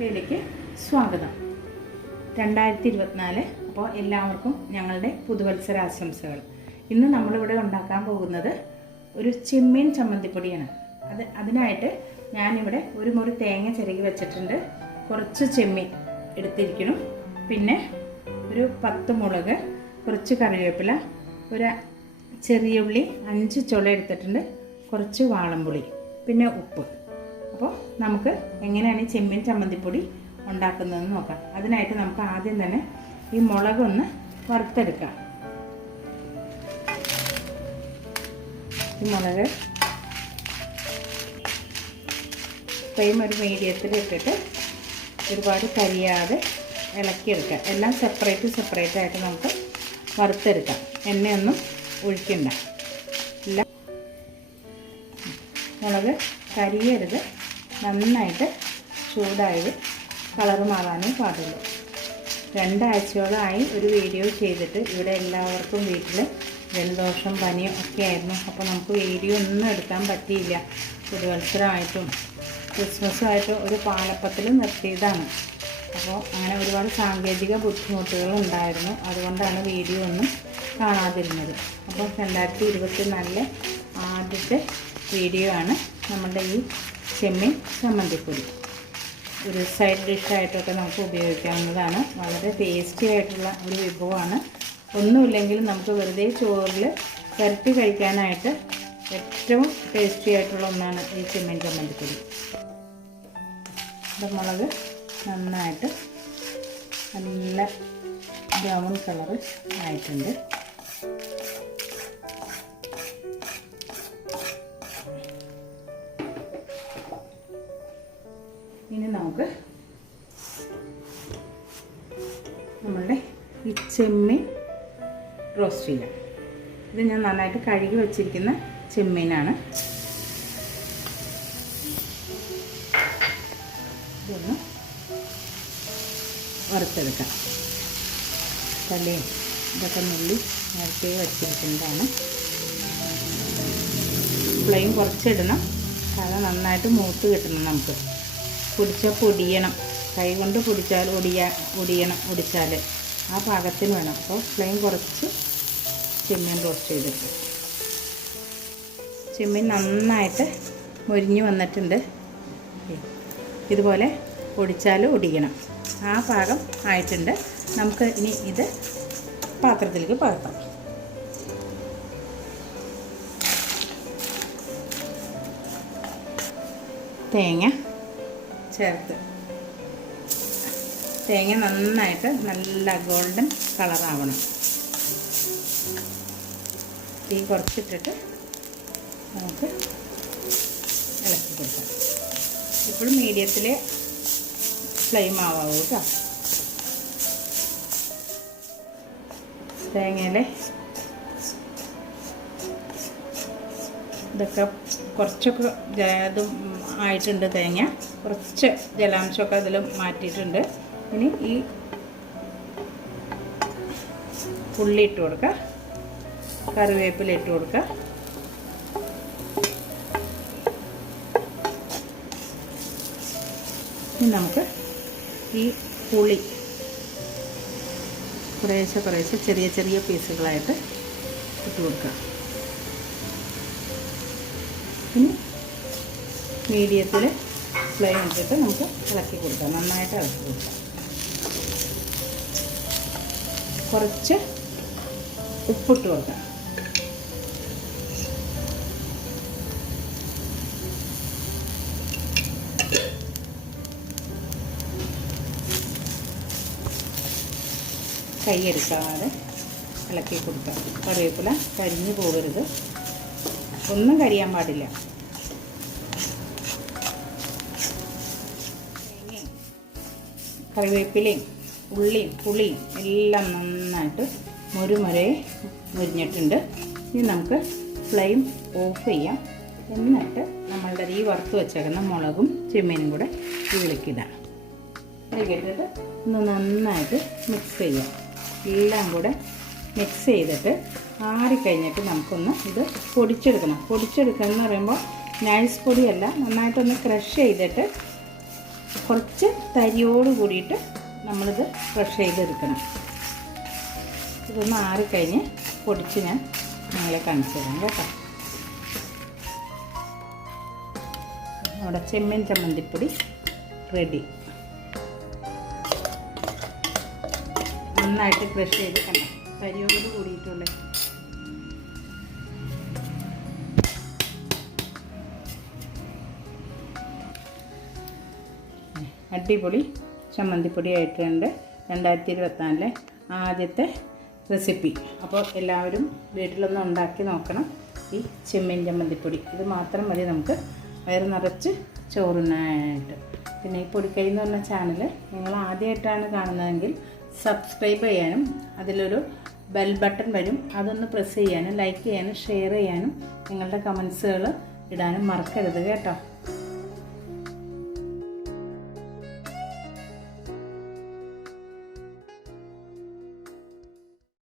ലേക്ക് സ്വാഗതം. 2024. അപ്പോൾ എല്ലാവർക്കും ഞങ്ങളുടെ പുതുവത്സരാശംസകൾ. ഇന്ന് നമ്മളിവിടെ ഉണ്ടാക്കാൻ പോകുന്നത് ഒരു ചെമ്മീൻ ചമ്മന്തിപ്പൊടിയാണ്. അതിനായിട്ട് ഞാനിവിടെ ഒരു മുറി തേങ്ങ ചിരകി വെച്ചിട്ടുണ്ട്. കുറച്ച് ചെമ്മീൻ എടുത്തിരിക്കണം. പിന്നെ ഒരു 10 മുളക്, കുറച്ച് കറിവേപ്പില, ഒരു ചെറിയ ഉള്ളി 5 ചുള എടുത്തിട്ടുണ്ട്, കുറച്ച് വാളംപുളി, പിന്നെ ഉപ്പ്. അപ്പോൾ നമുക്ക് എങ്ങനെയാണ് ഈ ചെമ്മീൻ ചമ്മന്തിപ്പൊടി ഉണ്ടാക്കുന്നതെന്ന് നോക്കാം. അതിനായിട്ട് നമുക്ക് ആദ്യം തന്നെ ഈ മുളകൊന്ന് വറുത്തെടുക്കാം. ഈ മുളക് ഫ്ലെയിം ഒരു മീഡിയത്തിൽ ഇട്ടിട്ട് ഒരുപാട് കരിയാതെ ഇളക്കിയെടുക്കാം. എല്ലാം സെപ്പറേറ്റ് ആയിട്ട് നമുക്ക് വറുത്തെടുക്കാം. എണ്ണയൊന്നും ഒഴിക്കണ്ട. ഇല്ല, മുളക് കരിയരുത്. നന്നായിട്ട് ചൂടായത് കളറ് മാറാനേ പാടുള്ളൂ. 2 ആഴ്ചയോളമായി ഒരു വീഡിയോ ചെയ്തിട്ട് ഇവിടെ എല്ലാവർക്കും വീട്ടിൽ ജലദോഷം പനിയും ഒക്കെ ആയിരുന്നു. അപ്പോൾ നമുക്ക് വീഡിയോ ഒന്നും എടുക്കാൻ പറ്റിയില്ല. പുതുവത്സരമായിട്ടും ക്രിസ്മസുമായിട്ടും ഒരു പാലപ്പത്തിൽ നിർത്തിയതാണ്. അപ്പോൾ അങ്ങനെ ഒരുപാട് സാങ്കേതിക ബുദ്ധിമുട്ടുകൾ ഉണ്ടായിരുന്നു. അതുകൊണ്ടാണ് വീഡിയോ ഒന്നും കാണാതിരുന്നത്. അപ്പോൾ 2024 ആദ്യത്തെ വീഡിയോ ആണ് നമ്മുടെ ഈ ചെമ്മീൻ ചമ്മന്തിപ്പൊടി. ഒരു സൈഡ് ഡിഷായിട്ടൊക്കെ നമുക്ക് ഉപയോഗിക്കാവുന്നതാണ്. വളരെ ടേസ്റ്റി ആയിട്ടുള്ള ഒരു വിഭവമാണ്. ഒന്നുമില്ലെങ്കിലും നമുക്ക് വെറുതെ ചോറിൽ പുരട്ടി കഴിക്കാനായിട്ട് ഏറ്റവും ടേസ്റ്റി ആയിട്ടുള്ള ഒന്നാണ് ഈ ചെമ്മീൻ ചമ്മന്തിപ്പൊടി. മുളക് നന്നായിട്ട് നല്ല ബ്രൗൺ കളറ് ആയിട്ടുണ്ട്. ഇനി നമുക്ക് നമ്മളുടെ ഈ ചെമ്മീൻ റോസ്റ്റ് ചെയ്യാം. ഇത് ഞാൻ നന്നായിട്ട് കഴുകി വച്ചിരിക്കുന്ന ചെമ്മീനാണ്. ഇതൊന്ന് വറുത്തെടുക്കാം. തലയും ഇതൊക്കെ നുള്ളി നേരത്തെ വച്ചിരിക്കുന്നതാണ്. ഫ്ലെയിം കുറച്ചിടണം. തല നന്നായിട്ട് മൂത്ത് കിട്ടണം. നമുക്ക് പൊടിയണം. കൈ കൊണ്ട് പൊടിച്ചാൽ ഒടിച്ചാൽ ആ പാകത്തിന് വേണം. അപ്പോൾ ഫ്ലെയിം കുറച്ച് ചെമ്മീൻ റോസ്റ്റ് ചെയ്തിട്ട്. ചെമ്മീൻ നന്നായിട്ട് മൊരിഞ്ഞ് വന്നിട്ടുണ്ട്. ഇതുപോലെ ഒടിയണം. ആ പാകം ആയിട്ടുണ്ട്. നമുക്ക് ഇനി ഇത് പാത്രത്തിലേക്ക് പകർത്താം. തേങ്ങ ചേർത്ത് തേങ്ങ നന്നായിട്ട് നല്ല ഗോൾഡൻ കളറാവണം. തീ കുറച്ചിട്ടിട്ട് നമുക്ക് ഇളക്കി കൊടുക്കാം. ഇപ്പോഴും മീഡിയത്തിൽ ഫ്ലെയിം ആവാവൂ കേട്ടോ. തേങ്ങയിലെ ഇതൊക്കെ കുറച്ചൊക്കെ ഇതും ആയിട്ടുണ്ട്. തേങ്ങ കുറച്ച് ജലാംശമൊക്കെ അതിൽ മാറ്റിയിട്ടുണ്ട്. ഇനി ഈ ഉള്ളി ഇട്ട് കൊടുക്കുക, കറിവേപ്പില ഇട്ട് കൊടുക്കുക. ഇനി നമുക്ക് ഈ പുളി കുറേശ്ശെ ചെറിയ പീസുകളായിട്ട് ഇട്ട് കൊടുക്കുക. ഇനി മീഡിയത്തിൽ ഫ്ലെയിം ഇട്ടിട്ട് നമുക്ക് ഇളക്കി കൊടുക്കാം. നന്നായിട്ട് ഇളക്കി കൊടുക്കാം. കുറച്ച് ഉപ്പിട്ട് കൊടുക്കാം. കൈയെടുക്കാതെ ഇളക്കി കൊടുക്കാം. കറിവേപ്പില കരിഞ്ഞു പോകരുത്. ഒന്നും കരിയാൻ പാടില്ല. കറിവേപ്പിലയും ഉള്ളിയും പുളിയും എല്ലാം നന്നായിട്ട് മുരിഞ്ഞിട്ടുണ്ട്. ഇനി നമുക്ക് ഫ്ലെയിം ഓഫ് ചെയ്യാം. എന്നിട്ട് നമ്മളുടെ ഈ വറുത്ത് വെച്ചേക്കുന്ന മുളകും ചെമ്മീനും കൂടെ ഇതിലേക്കിടാം. ഇതിലേക്കിട്ടിട്ട് ഒന്ന് നന്നായിട്ട് മിക്സ് ചെയ്യാം. എല്ലാം കൂടെ മിക്സ് ചെയ്തിട്ട് ആറിക്കഴിഞ്ഞിട്ട് നമുക്കൊന്ന് ഇത് പൊടിച്ചെടുക്കണം. പൊടിച്ചെടുക്കുക എന്ന് പറയുമ്പോൾ നൈസ് പൊടിയല്ല, നന്നായിട്ടൊന്ന് ക്രഷ് ചെയ്തിട്ട് കുറച്ച് തരിയോട് കൂടിയിട്ട് നമ്മളിത് ക്രഷ് ചെയ്തെടുക്കണം. ഇതൊന്ന് ആറിക്കഴിഞ്ഞ് പൊടിച്ച് ഞാൻ നിങ്ങളെ കാണിച്ചു തരാം കേട്ടോ. നമ്മുടെ ചെമ്മീൻ ചമ്മന്തിപ്പൊടി റെഡി. നന്നായിട്ട് ക്രഷ് ചെയ്ത് കണ്ട തരിയോട് കൂടിയിട്ടുള്ള അടിപൊളി ചമ്മന്തിപ്പൊടി ആയിട്ടുണ്ട്. 2024 ആദ്യത്തെ റെസിപ്പി. അപ്പോൾ എല്ലാവരും വീട്ടിലൊന്ന് ഉണ്ടാക്കി നോക്കണം ഈ ചെമ്മീൻ ചമ്മന്തിപ്പൊടി. ഇത് മാത്രം മതി നമുക്ക് വയറ് നിറച്ച് ചോറുണ്ണാനായിട്ട്. പിന്നെ ഈ പൊടിക്കൈ എന്ന് പറഞ്ഞ ചാനൽ നിങ്ങൾ ആദ്യമായിട്ടാണ് കാണുന്നതെങ്കിൽ സബ്സ്ക്രൈബ് ചെയ്യാനും അതിലൊരു ബെൽ ബട്ടൺ വരും, അതൊന്ന് പ്രസ് ചെയ്യാനും ലൈക്ക് ചെയ്യാനും ഷെയർ ചെയ്യാനും നിങ്ങളുടെ കമൻസുകൾ ഇടാനും മറക്കരുത് കേട്ടോ.